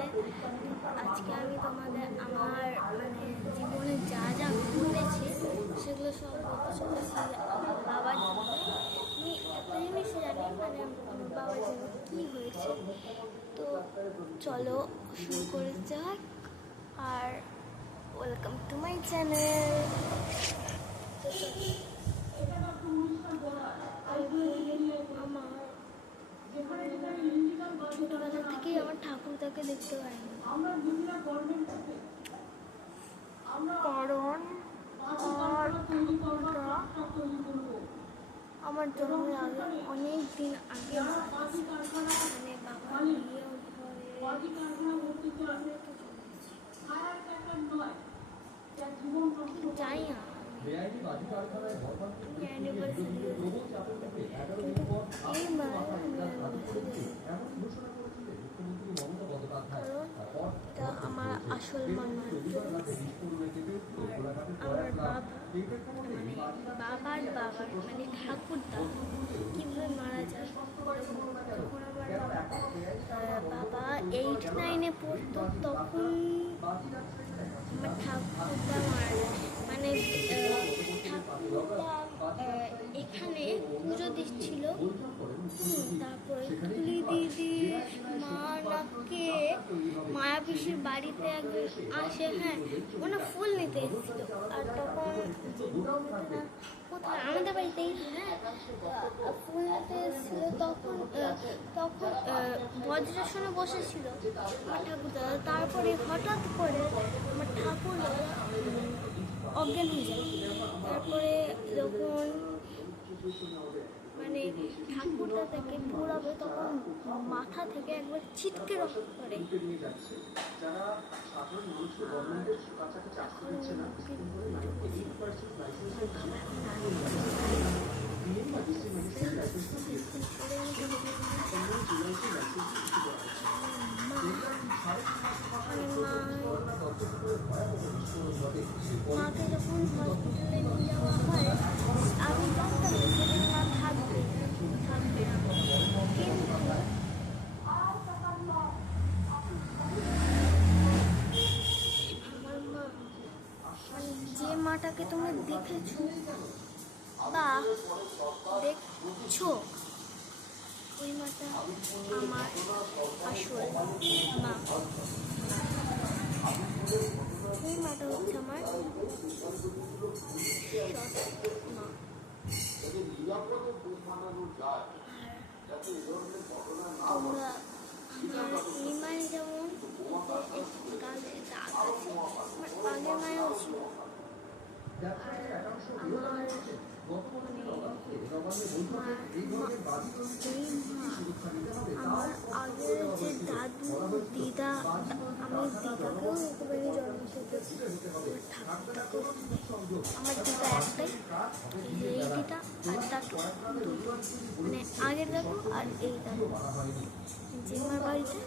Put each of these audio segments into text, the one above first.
Channel. আজকে আমি তোমাদের আমার জীবনে যা যা ঘটেছে সেগুলো সব বলতে চলেছি আমার বাবার জন্য। আমি একটা জিনিস জানি আমার বাবার জন্য কী হয়েছে। তো চলো শুরু করে যাক। আর ওয়েলকাম টু মাই চ্যানেল। তো আমার ছোটবেলা থেকেই আমার ঠাকুরদাকে দেখতে পাইনি, কারণ আমার জন্মের আগে অনেক দিন আগে বাবা বিয়ে যাই না এটা আমার আসল মামা। আমার বাবার ঠাকুরদা কীভাবে মারা যায়, যখন আমার বাবা 8-9-এ পড়তো তখন আমার ঠাকুরদা মারা যায়। ঠাকুরদা এখানে পুজো দিচ্ছিল, তারপরে তুলি দিদি মাকে মায়া পিসির বাড়িতে একদিন আসে, ফুল নিতে এসেছিল। আর তখন কোথায় আমাদের বাড়িতেই ফুল নিতে এসেছিল। তখন বজ্রাসনে বসেছিল আমার ঠাকুরদা। তারপরে হঠাৎ করে আমার ঠাকুরদা অজ্ঞান হয়ে যায়। তারপরে যখন ঠাকুরদা থেকে ঘোরাবে তখন মাথা থেকে একবার ছিটকে রক্ত পড়ে। মাকে যখন হসপিটালে নিয়ে যাওয়া হয় আমি জানতাম সেদিন মা থাকবে না, কিন্তু আমার মা যে মাটাকে তোমরা দেখেছো বা দেখছো ওই মাটা আমার আসল মা। ওই মাটা হচ্ছে আমার মা। তোমরা নিমায় যেমন গালে দাগ আছে, আমার আগের মায়েও ছিল। আমার আগের যে দাদু দিদা, আমি দিদাকেও দেখতে পাইনি জন্ম থেকে, আমার দিদা একটাই, এই দিদা আর দাদু দুটো, আগের দাদু আর এই দাদু। যে আমার বাড়িতে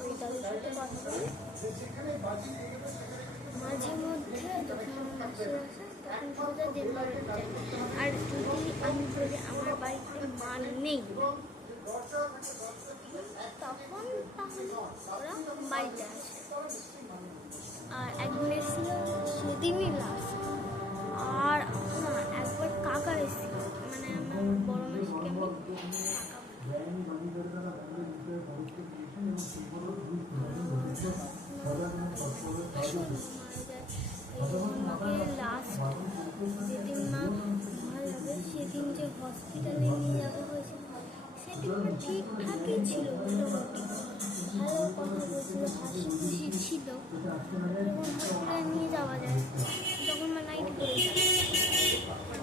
ওই দাদুর সাথে কথা বলে মাঝে মধ্যে যখন মাসে আসে তখন দেখবার যায়। আর যদি আমি বলি আমার বাড়িতে মা নেই তখন তাহলে ওরা বাড়িতে আসে। আর একদিন এসেছিল, সেদিনই লাস্ট। আর একবার কাকার এসেছিল, আমার বড় মাসিকে আমি লাস্ট যেদিন মা মারা যাবে সেদিন যে হসপিটালে নিয়ে যাওয়া হয়েছিল সেদিন মা ঠিকঠাকই ছিল, মোটামুটি ভালো কথা বলছিল, হাসি খুশি ছিল। যখন হসপিটালে নিয়ে যাওয়া যায় তখন মা নাইট করে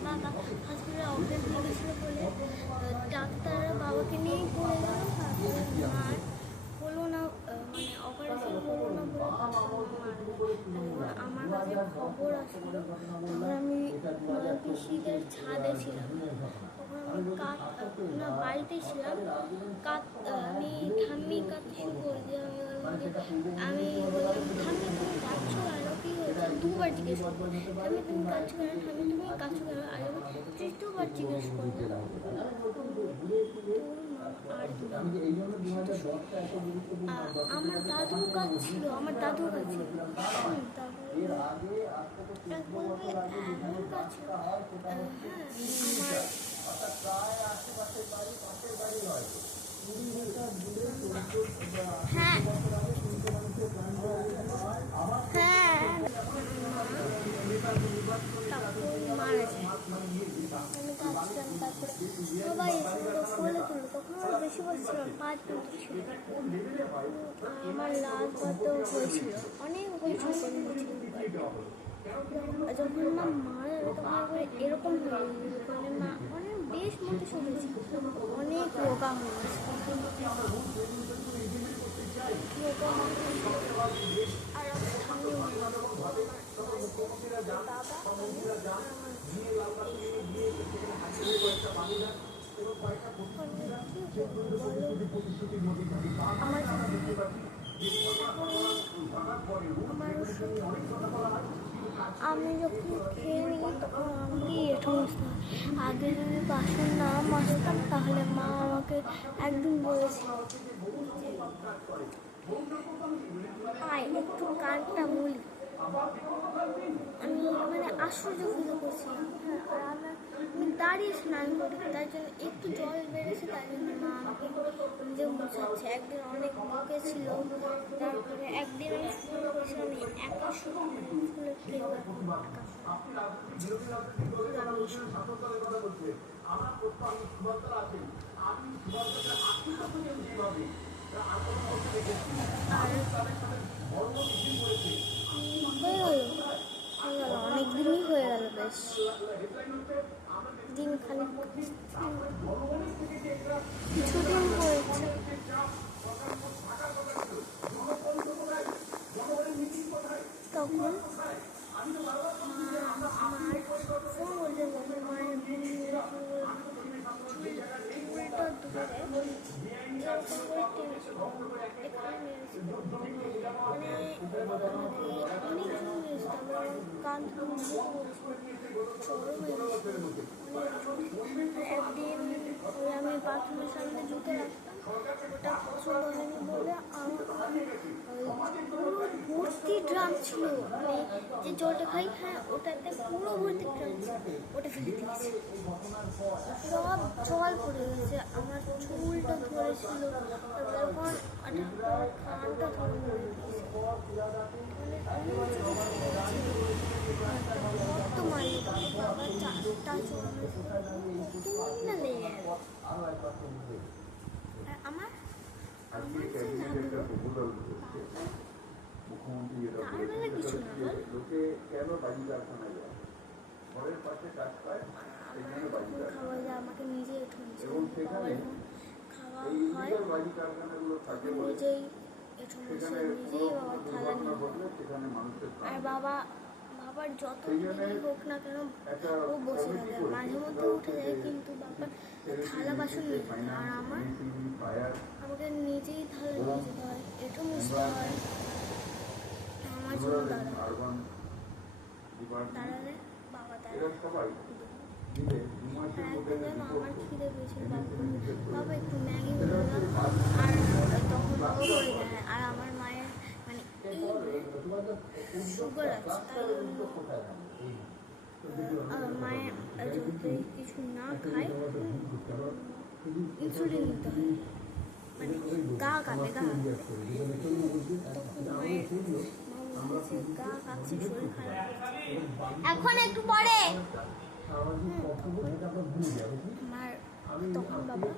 বাবা হসপিটালে অজ্ঞান হয়ে গেছিল বলে ডাক্তাররা বাবাকে নিয়েই পড়ে গেল। তারপরে মার হলো না, অপারেশন হলো না বলে আমার কাছে খবর আসলো। তখন আমি পিসিদের ছাদে ছিলাম, তখন আমি বাড়িতে ছিলাম। আমি ঠাম্মি কাঁদতে শুরু করে দিয়ে আমি বললাম ঠাম্মি তুমি কাঁদছো কেন, কি হয়েছে? দুবার জিজ্ঞেস করবো, ঠাম্মি তুমি কাঁদছো কেন, ঠাম্মি তুমি কাঁদছো কেন, আর আমি তৃতীয়বার জিজ্ঞেস করবো। আর আমার দাদুর কাজ ছিল, আমার দাদুর কাজ ছিল। হ্যাঁ হ্যাঁ মারা যায়। আমি কাঁদছিলাম, তারপরে সবাই এসে কোলে তুলো। তখন আমার বেশি বলছিলাম 5 মিনিট ছিল। আমার লাল পাতা হয়েছিল, অনেক হয়েছিল। যখন মা মারা যাবে তখন একবারে এরকম হয়ে মানে মা অনেক বেশ মতো শুনেছি, অনেক রোগা হয়ে গেছে। আর আমি যখন খেয়ে নিই তখন আমাকে এঁঠো মুছতে হয়। আগে যদি বাসন না মাজতাম তাহলে মা আমাকে একদিন বলেছিল আয় একটু কানটা মুলি। আমি মানে আশ্চর্য ফিল করছিলাম। হ্যাঁ, আর আমি দাঁড়িয়ে স্নান করি, তাই জন্য একটু জল বেড়েছে, তাই জন্য মা আমাকে নিজে মুছাচ্ছে। একদিন অনেক বকেছিল, তারপরে একদিন আমি ফোন করেছিলাম একা স্কুলের অনেক দিনই হয়ে গেল, বেশ দিন খালি কিছুদিন হয়েছে। তখন আমার ফোন বলতে বলতে মায়ের চুলটা ধরে একদিন আমি বাথরুমের সামনে জুতো রাখতাম, ওটা পছন্দ হয়নি বলে পুরো ভর্তি ড্রাম ছিল, মানে যে জলটা খাই, হ্যাঁ ওটাতে পুরো ভর্তি ড্রাম ছিল, ওটা ফেলে দিয়েছে। সব জল পড়ে গেছে, আমার চুলটা ধরেছিল, তারপর কানটা ধরে মরে গেছে। কত মারি বাবা, 4টা চল না লেগে গেল। আর আমার তারবেলা কিছু না খাওয়া যায়, আমাকে নিজে খাওয়া হয়, নিজেই নিজেই বাবার থালা নিয়ে। আর বাবার যত দেরি হোক না কেন ও বসে থাকে, মাঝে মধ্যে উঠে যায়, কিন্তু বাবার থালা বাসন নিয়ে থাকে। আর আমাকে নিজেই থালা নিয়ে যেতে হয়, এঁঠো মুছতে হয়। আমার জন্য দাঁড়ালে বাবা দাঁড়ায়। একদিন যেন আমার খিদে পেয়েছিল, বাবা একটু ম্যাগি বানালাম, আর তখন বাবা করে দেয়। আর আমার মায়ের মানে সুগার আছে, তাই জন্য মায়ের যদি কিছু না খায় ইনসুলিন নিতে হয়, মানে গা কাঁপে গা। তখন মায়ের গা কাঁপছে, শরীর খারাপ, এখন একটু পরে তখন বাবা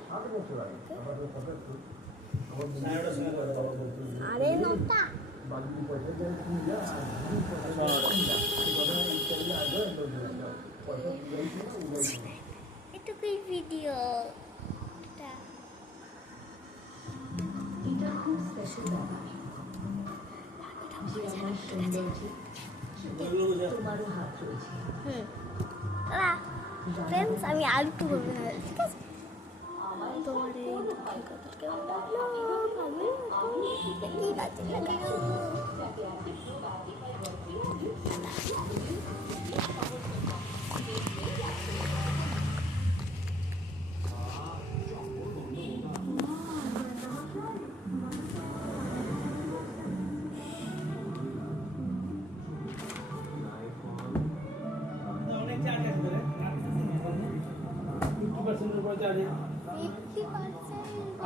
আরে নটা এটুকুই ভিডিও। এটা খুব স্পেশাল তোমারও হাত রয়েছে। ফ্রেন্ডস, আমি আর একটু বলবো না, ঠিক আছে? তোমার এই দুঃখের কথা কেমন লাগলো? আমি ঠিক আছে, 50% উপরে চার্জ। 50%?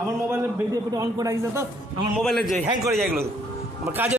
আমার মোবাইলে ভিডিও অন করে রাখিস তো, আমার মোবাইলে যে হ্যাং করে যায় এগুলো, আমার কাজে